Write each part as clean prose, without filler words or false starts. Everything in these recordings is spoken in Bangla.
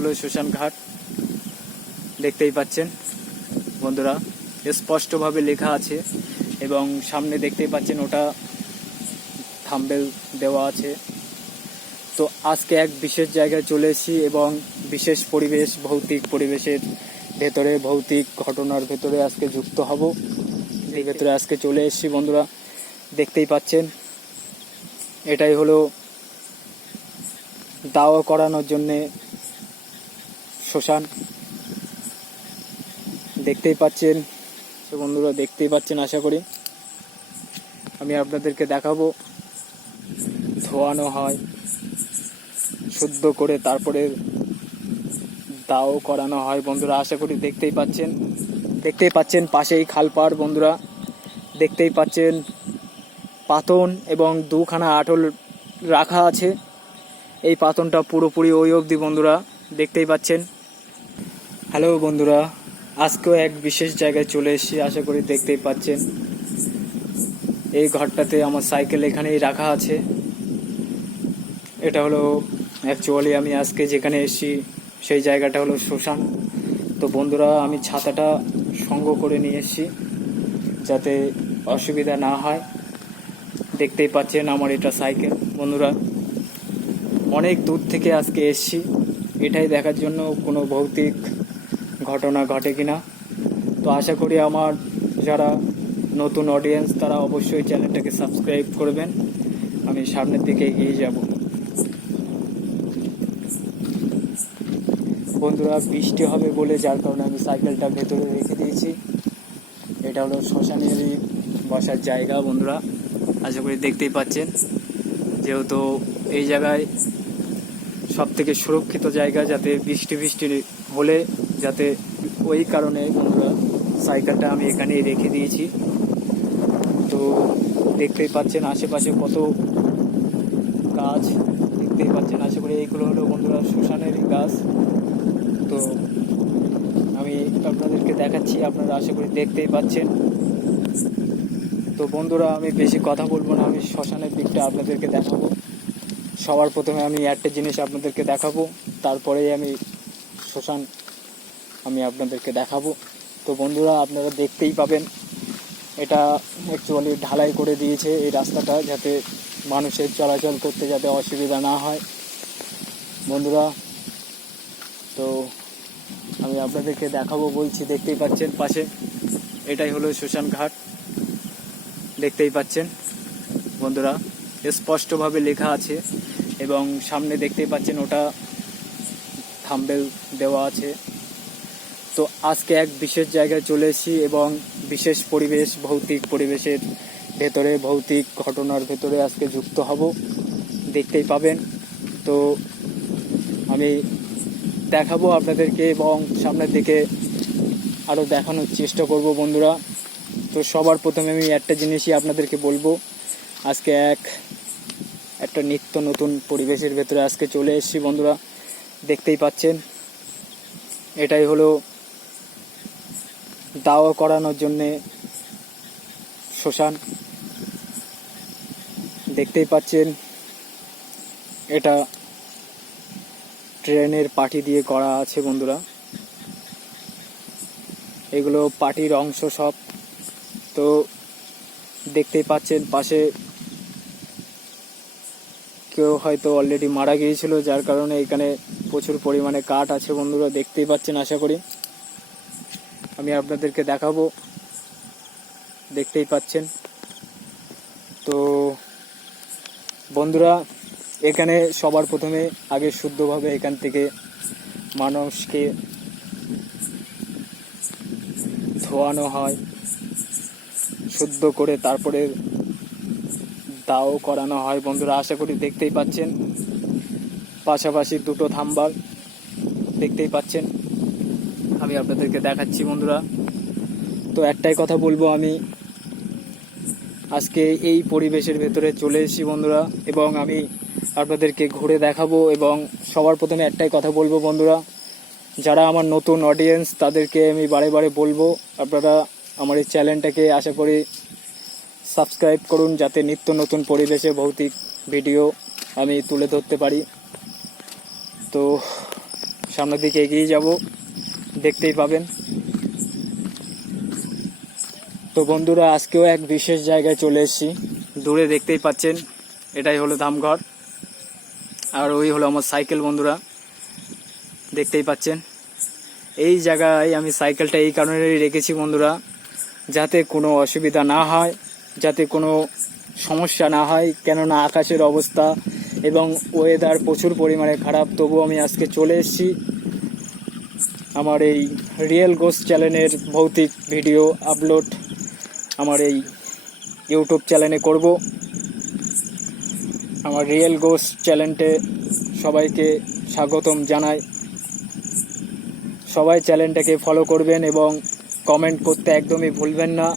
হলো শ্মশান ঘাট। দেখতেই পাচ্ছেন বন্ধুরা, স্পষ্টভাবে লেখা আছে এবং সামনে দেখতেই পাচ্ছেন ওটা থাম্বনেল দেওয়া আছে। তো আজকে এক বিশেষ জায়গায় চলে এসেছি এবং বিশেষ পরিবেশ, ভৌতিক পরিবেশের ভেতরে, ভৌতিক ঘটনার ভেতরে আজকে যুক্ত হব। এই ভেতরে আজকে চলে এসেছি বন্ধুরা, দেখতেই পাচ্ছেন এটাই হলো দাওয়া করানোর জন্যে শ্মশান। দেখতেই পাচ্ছেন তো বন্ধুরা, দেখতেই পাচ্ছেন আশা করি। আমি আপনাদেরকে দেখাবো, ধোয়ানো হয়, শুদ্ধ করে তারপরে দাও করানো হয় বন্ধুরা, আশা করি। দেখতেই পাচ্ছেন পাশেই খালপাড় বন্ধুরা। দেখতেই পাচ্ছেন পাতন এবং দুখানা আটল রাখা আছে। এই পাতনটা পুরোপুরি ওই অবধি বন্ধুরা, দেখতেই পাচ্ছেন। হ্যালো বন্ধুরা, আজকেও এক বিশেষ জায়গায় চলে এসেছি, আশা করি দেখতেই পাচ্ছেন। এই ঘরটাতে আমার সাইকেল এখানেই রাখা আছে। এটা হলো অ্যাকচুয়ালি আমি আজকে যেখানে এসেছি সেই জায়গাটা হলো শ্মশান। তো বন্ধুরা, আমি ছাতাটা সঙ্গ করে নিয়ে এসেছি যাতে অসুবিধা না হয়। দেখতেই পাচ্ছেন আমার এটা সাইকেল বন্ধুরা। অনেক দূর থেকে আজকে এসেছি এটাই দেখার জন্য কোনো ভৌতিক ঘটনা ঘটে কিনা। তো আশা করি আমার যারা নতুন অডিয়েন্স তারা অবশ্যই চ্যানেলটাকে সাবস্ক্রাইব করবেন। আমি সামনের দিকে এগিয়ে যাব বন্ধুরা। বৃষ্টি হবে বলে যার কারণে আমি সাইকেলটা ভেতরে রেখে দিয়েছি। এটা হলো শ্মশানেরই বসার জায়গা বন্ধুরা, আশা করি দেখতেই পাচ্ছেন। যেহেতু এই জায়গায় সব থেকে সুরক্ষিত জায়গা, যাতে বৃষ্টি হলে যাতে, ওই কারণে বন্ধুরা সাইকেলটা আমি এখানেই রেখে দিয়েছি। তো দেখতেই পাচ্ছেন আশেপাশে কত গাছ, দেখতেই পাচ্ছেন। আশা করি এইগুলো হলো বন্ধুরা শ্মশানেরই গাছ। তো আমি আপনাদেরকে দেখাচ্ছি, আপনারা আশা করি দেখতেই পাচ্ছেন। তো বন্ধুরা, আমি বেশি কথা বলবো না, আমি শ্মশানের দিকটা আপনাদেরকে দেখাবো। সবার প্রথমে আমি একটা জিনিস আপনাদেরকে দেখাবো, তারপরেই আমি শ্মশান আমি আপনাদেরকে দেখাবো। তো বন্ধুরা, আপনারা দেখতেই পাবেন এটা অ্যাকচুয়ালি ঢালাই করে দিয়েছে এই রাস্তাটা, যাতে মানুষের চলাচল করতে যাতে অসুবিধা না হয় বন্ধুরা। তো আমি আপনাদেরকে দেখাবো বলছি, দেখতেই পাচ্ছেন পাশে এটাই হলো শ্মশান ঘাট। দেখতেই পাচ্ছেন বন্ধুরা, স্পষ্টভাবে লেখা আছে এবং সামনে দেখতেই পাচ্ছেন ওটা থাম্বনেল দেওয়া আছে। তো আজকে এক বিশেষ জায়গায় চলে এসেছি এবং বিশেষ পরিবেশ, ভৌতিক পরিবেশের ভেতরে, ভৌতিক ঘটনার ভেতরে আজকে যুক্ত হব, দেখতেই পাবেন। তো আমি দেখাবো আপনাদেরকে এবং সামনের দিকে আরও দেখানোর চেষ্টা করব বন্ধুরা। তো সবার প্রথমে আমি একটা জিনিসই আপনাদেরকে বলবো, আজকে একটা নিত্য নতুন পরিবেশের ভেতরে আজকে চলে এসেছি বন্ধুরা। দেখতেই পাচ্ছেন এটাই হলো দাওয়া করানোর জন্যে শ্মশান। দেখতেই পাচ্ছেন এটা ট্রেনের পাটি দিয়ে করা আছে বন্ধুরা, এগুলো পাটির অংশ সব। তো দেখতেই পাচ্ছেন পাশে কেউ হয়তো অলরেডি মারা গিয়েছিল, যার কারণে এখানে প্রচুর পরিমাণে কাঠ আছে বন্ধুরা, দেখতেই পাচ্ছেন। আশা করি আমি আপনাদেরকে দেখাবো, দেখতেই পাচ্ছেন। তো বন্ধুরা, এখানে সবার প্রথমে আগে শুদ্ধভাবে এখান থেকে মানুষকে ধোয়ানো হয়, শুদ্ধ করে তারপরে দাও করানো হয় বন্ধুরা, আশা করি দেখতেই পাচ্ছেন। পাশাপাশি দুটো থাম্বার দেখতেই পাচ্ছেন, আমি আপনাদেরকে দেখাচ্ছি বন্ধুরা। তো একটাই কথা বলবো, আমি আজকে এই পরিবেশের ভেতরে চলে এসেছি বন্ধুরা এবং আমি আপনাদেরকে ঘুরে দেখাবো। এবং সবার প্রথমে একটাই কথা বলবো বন্ধুরা, যারা আমার নতুন অডিয়েন্স তাদেরকে আমি বারে বারে বলবো, আপনারা আমার এই চ্যানেলটাকে আশা করি সাবস্ক্রাইব করুন, যাতে নিত্য নতুন পরিবেশে ভৌতিক ভিডিও আমি তুলে ধরতে পারি। তো সামনের দিকে এগিয়ে যাব, দেখতেই পাবেন। তো বন্ধুরা, আজকেও এক বিশেষ জায়গায় চলে এসেছি। দূরে দেখতেই পাচ্ছেন, এটাই হলো ধামঘর, আর ওই হলো আমার সাইকেল। বন্ধুরা দেখতেই পাচ্ছেন, এই জায়গায় আমি সাইকেলটা এই কারণেই রেখেছি বন্ধুরা, যাতে কোনো অসুবিধা না হয়, যাতে কোনো সমস্যা না হয়। কেননা আকাশের অবস্থা এবং ওয়েদার প্রচুর পরিমাণে খারাপ। তবু আমি আজকে চলে এসেছি আমার এই রিয়েল গোস্ট চ্যানেলের ভৌতিক ভিডিও আপলোড আমার এই ইউটিউব চ্যানেলে করব। আমার রিয়েল গোস্ট চ্যানেলটে সবাইকে স্বাগতম জানাই। সবাই চ্যানেলটাকে ফলো করবেন এবং কমেন্ট করতে একদমই ভুলবেন না।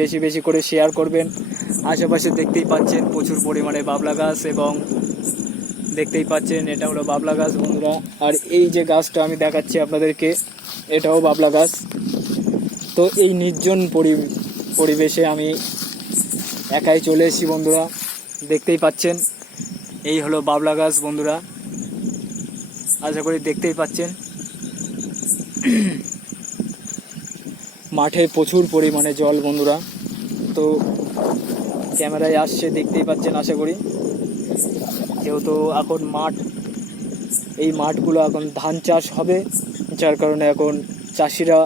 বেশি বেশি করে শেয়ার করবেন। আশেপাশে দেখতেই পাচ্ছেন প্রচুর পরিমাণে বাবলা গাছ, এবং দেখতেই পাচ্ছেন এটা হলো বাবলা গাছ বন্ধুরা। আর এই যে গাছটা আমি দেখাচ্ছি আপনাদেরকে, এটাও বাবলা গাছ। তো এই নির্জন পরিবেশে আমি একাই চলে এসেছি বন্ধুরা, দেখতেই পাচ্ছেন এই হলো বাবলা গাছ বন্ধুরা। আশা করি দেখতেই পাচ্ছেন মাঠে প্রচুর পরিমাণে জল বন্ধুরা। তো ক্যামেরায় আসছে, দেখতেই পাচ্ছেন আশা করি। যেহেতু এখন এই মাঠগুলো এখন ধান চাষ হবে, যার কারণে এখন চাষিরা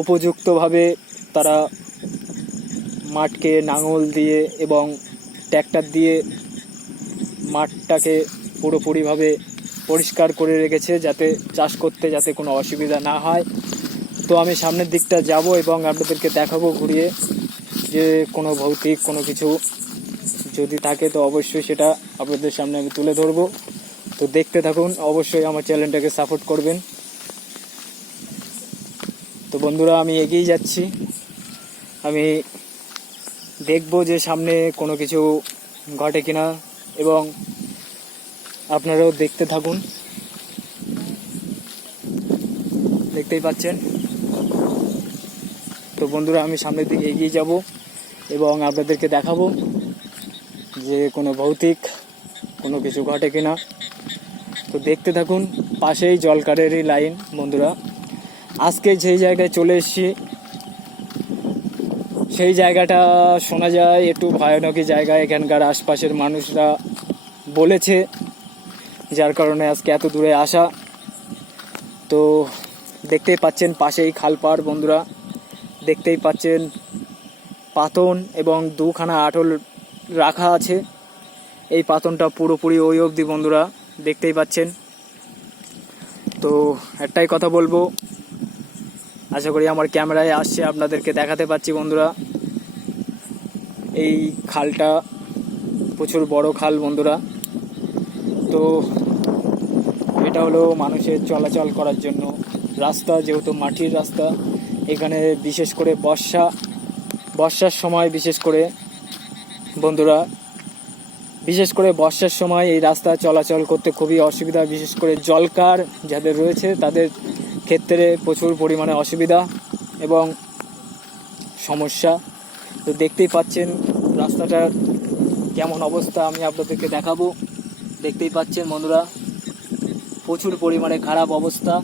উপযুক্তভাবে তারা মাঠকে নাঙল দিয়ে এবং ট্র্যাক্টর দিয়ে মাঠটাকে পুরোপুরিভাবে পরিষ্কার করে রেখেছে, যাতে চাষ করতে যাতে কোনো অসুবিধা না হয়। তো আমি সামনের দিকটা যাব এবং আপনাদেরকে দেখাবো ঘুরিয়ে, যে কোনো ভৌতিক কোনো কিছু যদি থাকে তো অবশ্যই সেটা আপনাদের সামনে আমি তুলে ধরবো। তো দেখতে থাকুন, অবশ্যই আমার চ্যানেলটাকে সাপোর্ট করবেন। তো বন্ধুরা, আমি এগিয়ে যাচ্ছি। আমি দেখব যে সামনে কোনো কিছু ঘটে কিনা, এবং আপনারাও দেখতে থাকুন। দেখতেই পাচ্ছেন। তো বন্ধুরা, আমি সামনের দিকে এগিয়ে যাব এবং আপনাদেরকে দেখাবো যে কোনো ভৌতিক কোনো কিছু ঘটে কিনা। তো দেখতে থাকুন। পাশেই জলকারেরই লাইন বন্ধুরা। আজকে যেই জায়গায় চলে এসেছি, সেই জায়গাটা শোনা যায় একটু ভয়ানকই জায়গা। এখানকার আশপাশের মানুষরা বলেছে, যার কারণে আজকে এত দূরে আসা। তো দেখতেই পাচ্ছেন পাশেই খালপাড় বন্ধুরা। দেখতেই পাচ্ছেন পাতন এবং দুখানা আটল রাখা আছে। এই পাতনটা পুরোপুরি ওই অবধি বন্ধুরা, দেখতেই পাচ্ছেন। তো একটাই কথা বলবো, আশা করি আমার ক্যামেরায় আসছে, আপনাদেরকে দেখাতে পাচ্ছি বন্ধুরা। এই খালটা প্রচুর বড় খাল বন্ধুরা। তো এটা হলো মানুষের চলাচল করার জন্য রাস্তা, যেহেতু মাটির রাস্তা। এখানে বিশেষ করে বর্ষার সময় বিশেষ করে বন্ধুরা, বিশেষ করে বর্ষার সময় এই রাস্তা চলাচল করতে খুবই অসুবিধা। বিশেষ করে জলকার যাদের রয়েছে তাদের ক্ষেত্রে প্রচুর পরিমাণে অসুবিধা এবং সমস্যা। তো দেখতেই পাচ্ছেন রাস্তাটার কেমন অবস্থা, আমি আপনাদেরকে দেখাবো। দেখতেই পাচ্ছেন বন্ধুরা, প্রচুর পরিমাণে খারাপ অবস্থা।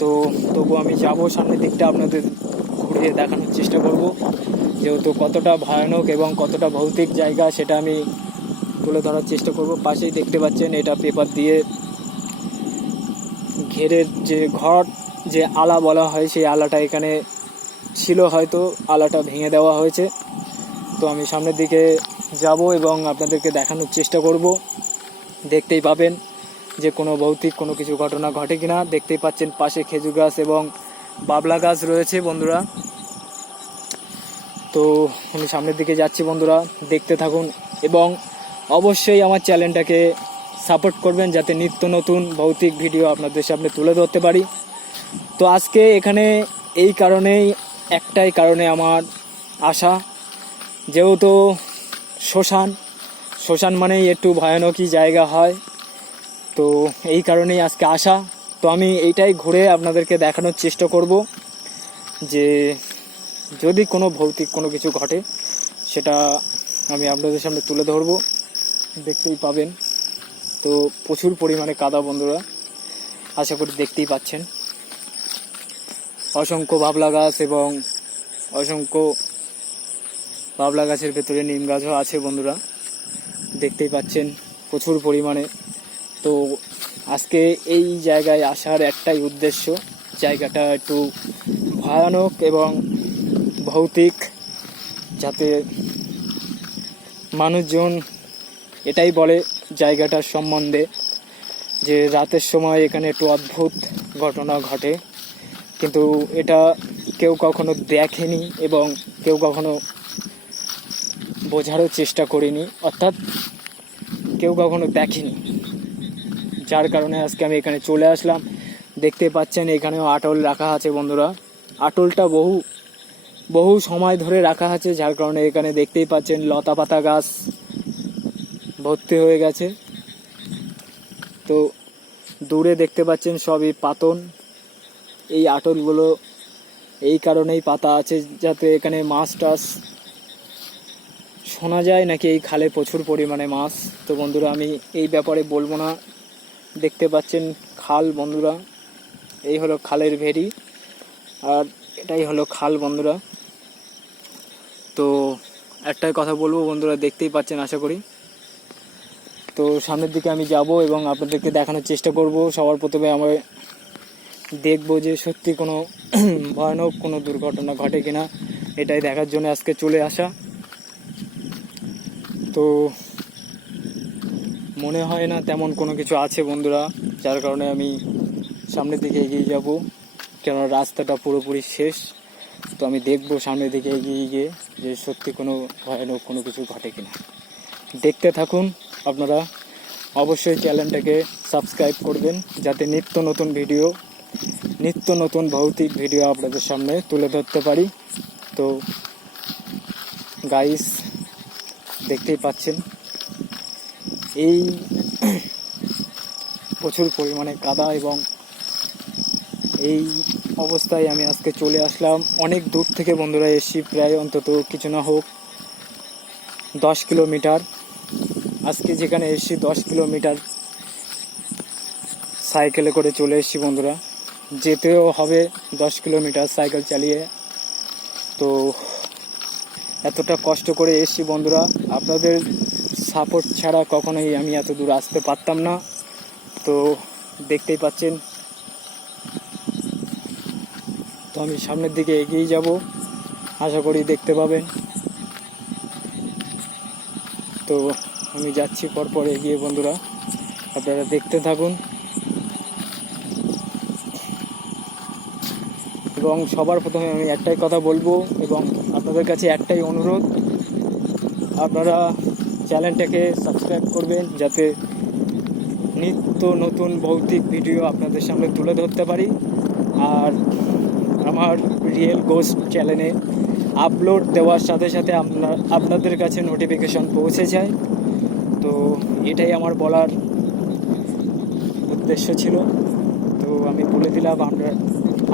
তো তবু আমি যাব সামনের দিকটা, আপনাদের ঘুরিয়ে দেখানোর চেষ্টা করব, যেহেতু কতটা ভয়ানক এবং কতটা ভৌতিক জায়গা সেটা আমি তুলে ধরার চেষ্টা করব। পাশেই দেখতে পাচ্ছেন এটা পেপার দিয়ে ঘেরের যে ঘর, যে আলা বলা হয়, সেই আলাটা এখানে ছিল, হয়তো আলাটা ভেঙে দেওয়া হয়েছে। তো আমি সামনের দিকে যাব এবং আপনাদেরকে দেখানোর চেষ্টা করব। দেখতেই পাবেন যে কোনো ভৌতিক কোনো কিছু ঘটনা ঘটে কিনা। দেখতেই পাচ্ছেন পাশে খেজুর গাছ এবং বাবলা গাছ রয়েছে বন্ধুরা। তো আমি সামনের দিকে যাচ্ছি বন্ধুরা, দেখতে থাকুন এবং অবশ্যই আমার চ্যানেলটাকে সাপোর্ট করবেন, যাতে নিত্য নতুন ভৌতিক ভিডিও আপনাদের সামনে তুলে ধরতে পারি। তো আজকে এখানে এই কারণেই, একটাই কারণে আমার আসা, যেহেতু শ্মশান মানেই একটু ভয়ানকই জায়গা হয়। তো এই কারণেই আজকে আসা। তো আমি এইটাই ঘুরে আপনাদেরকে দেখানোর চেষ্টা করব যে যদি কোনো ভৌতিক কোনো কিছু ঘটে সেটা আমি আপনাদের সামনে তুলে ধরব, দেখতেই পাবেন। তো প্রচুর পরিমাণে কাদা বন্ধুরা, আশা করি দেখতেই পাচ্ছেন। অসংখ্য বাবলা গাছ এবং অসংখ্য বাবলা গাছের ভেতরে নিম গাছও আছে বন্ধুরা, দেখতেই পাচ্ছেন প্রচুর পরিমাণে। তো আজকে এই জায়গায় আসার একটাই উদ্দেশ্য, জায়গাটা একটু ভয়ানক এবং ভৌতিক, যাতে মানুষজন এটাই বলে জায়গাটার সম্বন্ধে যে রাতের সময় এখানে একটু অদ্ভুত ঘটনা ঘটে, কিন্তু এটা কেউ কখনো দেখেনি এবং কেউ কখনো বোঝারও চেষ্টা করেনি, অর্থাৎ কেউ কখনো দেখেনি, যার কারণে আজকে আমি এখানে চলে আসলাম। দেখতে পাচ্ছেন এখানেও আটল রাখা আছে বন্ধুরা, আটলটা বহু সময় ধরে রাখা আছে, যার কারণে এখানে দেখতেই পাচ্ছেন লতা পাতা গাছ ভর্তি হয়ে গেছে। তো দূরে দেখতে পাচ্ছেন সবই পাতন। এই আটলগুলো এই কারণেই পাতা আছে যাতে এখানে মাছ টাছ শোনা যায় নাকি এই খালে প্রচুর পরিমাণে মাছ। তো বন্ধুরা আমি এই ব্যাপারে বলবো না। দেখতে পাচ্ছেন খাল বন্ধুরা, এই হলো খালের ভেরি, আর এটাই হলো খাল বন্ধুরা। তো একটাই কথা বলবো বন্ধুরা, দেখতেই পাচ্ছেন আশা করি। তো সামনের দিকে আমি যাব এবং আপনাদেরকে দেখানোর চেষ্টা করব। সবার প্রথমে আমরা দেখব যে সত্যি কোনো ভয়ানক কোনো দুর্ঘটনা ঘটে কিনা, এটাই দেখার জন্য আজকে চলে আসা। তো মনে হয় না তেমন কোনো কিছু আছে বন্ধুরা, যার কারণে আমি সামনের দিকে এগিয়ে যাব, কেননা রাস্তাটা পুরোপুরি শেষ। তো আমি দেখব সামনের দিকে এগিয়ে গিয়ে যে সত্যি কোনো ভয়ানক কোনো কিছু ঘটে কিনা। দেখতে থাকুন আপনারা, অবশ্যই চ্যানেলটাকে সাবস্ক্রাইব করবেন যাতে নিত্য নতুন ভৌতিক ভিডিও আপনাদের সামনে তুলে ধরতে পারি। তো গাইস দেখতেই পাচ্ছেন এই প্রচুর পরিমাণে কাদা, এবং এই অবস্থায় আমি আজকে চলে আসলাম অনেক দূর থেকে বন্ধুরা এসেছি, প্রায় অন্তত কিছু না হোক 10 কিলোমিটার। আজকে যেখানে এসেছি 10 কিলোমিটার সাইকেলে করে চলে এসেছি বন্ধুরা, যেতেও হবে 10 কিলোমিটার সাইকেল চালিয়ে। তো এতটা কষ্ট করে এসেছি বন্ধুরা, আপনাদের সাপোর্ট ছাড়া কখনোই আমি এত দূর আসতে পারতাম না। তো দেখতেই পাচ্ছেন, তো আমি সামনের দিকে এগিয়ে যাব, আশা করি দেখতে পাবেন। তো আমি যাচ্ছি পরপর এগিয়ে বন্ধুরা, আপনারা দেখতে থাকুন। এবং সবার প্রথমে আমি একটাই কথা বলবো এবং আপনাদের কাছে একটাই অনুরোধ, আপনারা চ্যানেলটাকে সাবস্ক্রাইব করবেন যাতে নিত্য নতুন ভৌতিক ভিডিও আপনাদের সামনে তুলে ধরতে পারি, আর আমার রিয়েল গোস্ট চ্যানেলে আপলোড দেওয়ার সাথে সাথে আপনাদের কাছে নোটিফিকেশন পৌঁছে যায়। তো এটাই আমার বলার উদ্দেশ্য ছিল। তো আমি বলে দিলাম,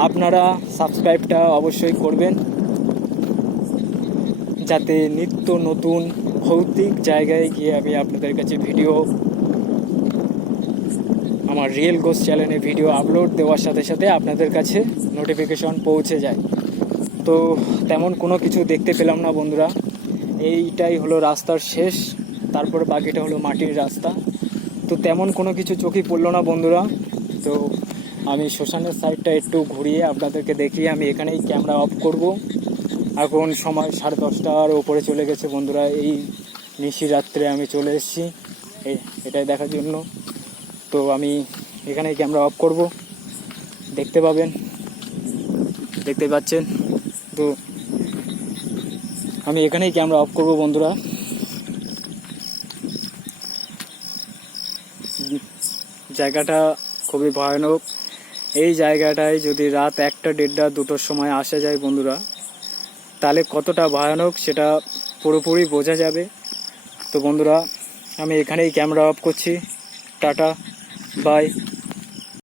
আপনারা সাবস্ক্রাইবটা অবশ্যই করবেন যাতে নিত্য নতুন ভৌতিক জায়গায় গিয়ে আমি আপনাদের কাছে ভিডিও, আমার রিয়েল গোস্ট চ্যানেলে ভিডিও আপলোড দেওয়ার সাথে সাথে আপনাদের কাছে নোটিফিকেশন পৌঁছে যায়। তো তেমন কোনো কিছু দেখতে পেলাম না বন্ধুরা, এইটাই হলো রাস্তার শেষ, তারপর বাকিটা হলো মাটির রাস্তা। তো তেমন কোনো কিছু চোখে পড়লো না বন্ধুরা। তো আমি শ্মশানের সাইডটা একটু ঘুরিয়ে আপনাদেরকে দেখিয়ে আমি এখানেই ক্যামেরা অফ করব। এখন সময় 10:30টার ওপরে চলে গেছে বন্ধুরা, এই নিশি রাত্রে আমি চলে এসেছি এটাই দেখার জন্য। তো আমি এখানেই ক্যামেরা অফ করব, দেখতে পাবেন, দেখতে পাচ্ছেন। তো আমি এখানেই ক্যামেরা অফ করব বন্ধুরা। জায়গাটা খুবই ভয়ানক। এই জায়গাটায় যদি রাত 1টা, 1:30, 2টোর সময় আসা যায় বন্ধুরা, তাহলে কতটা ভয়ানক সেটা পুরোপুরি বোঝা যাবে। তো বন্ধুরা আমি এখানেই ক্যামেরা অফ করছি, টাটা বাই।